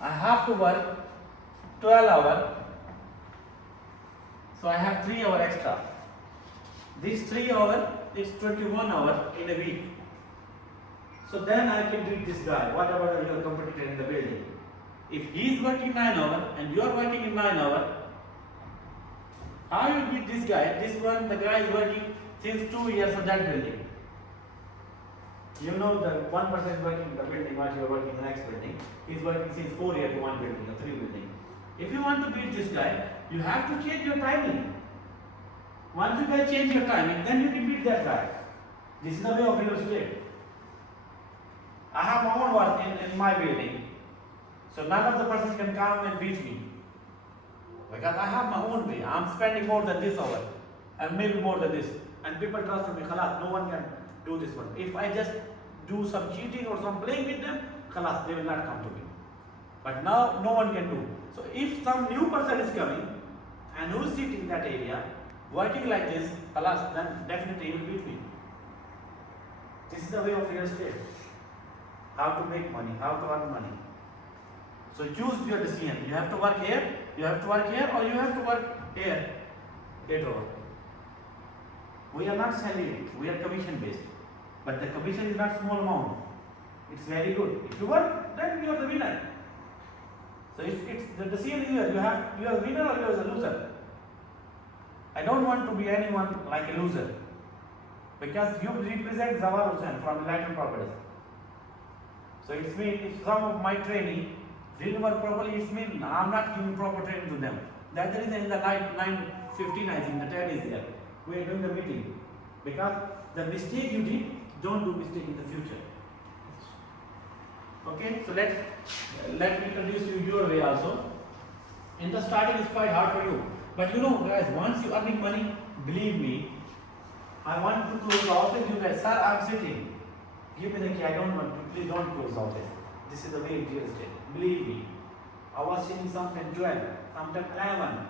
I have to work 12 hours, so I have 3 hours extra. These 3 hours is 21 hours in a week. So then I can beat this guy, whatever your competitor in the building. If he is working 9 hours and you are working in 9 hours, how you beat this guy? This one, the guy is working since 2 years on that building. You know that one person is working in the building while you are working in the next building. He is working since 4 years to one building or 3 buildings. If you want to beat this guy, you have to change your timing. Once you guys change your timing, then you can beat that guy. This is the way of real estate. I have my own work in my building. So none of the persons can come and beat me. Because I have my own way. I am spending more than this hour. And maybe more than this. And people trust me, khalas, no one can do this one. If I just do some cheating or some playing with them, khalas, they will not come to me. But now no one can do. So if some new person is coming and who is sitting in that area, working like this, khalas, then definitely he will beat me. This is the way of real estate. How to make money, how to earn money. So choose your decision. You have to work here, or you have to work here. 8 hours. We are not salary, we are commission based. But the commission is not small amount. It's very good. If you work, then you are the winner. So it's the decision is here. You are a winner or you are a loser. I don't want to be anyone like a loser. Because you represent Zawar Hussain from Enlighten Properties. So it means if some of my training didn't work properly, it means I'm not giving proper training to them. That's the reason in the night 9:15 I think the TED is there. We are doing the meeting. Because the mistake you did, don't do mistake in the future. Okay, so let me introduce you your way also. In the starting it's quite hard for you. But you know guys, once you earning money, believe me, I want to close the office, you guys, sir, I'm sitting. Give me the key, I don't want to, please don't close the office. This is the way of real estate. Believe me. I was sitting sometimes 12, sometimes 11.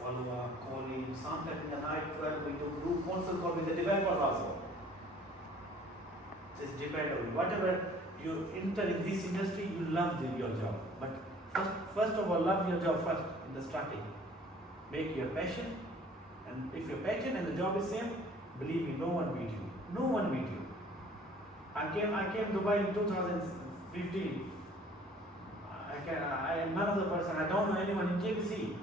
Follow up, calling, sometimes in the night 12, we do group council call with the developers also. Just depend on you. Whatever you enter in this industry, you love your job. But first of all, love your job first in the starting. Make your passion. And if your passion and the job is same, believe me, no one beat you. No one beat you. I came to Dubai in 2015. I am none of the person. I don't know anyone in JVC.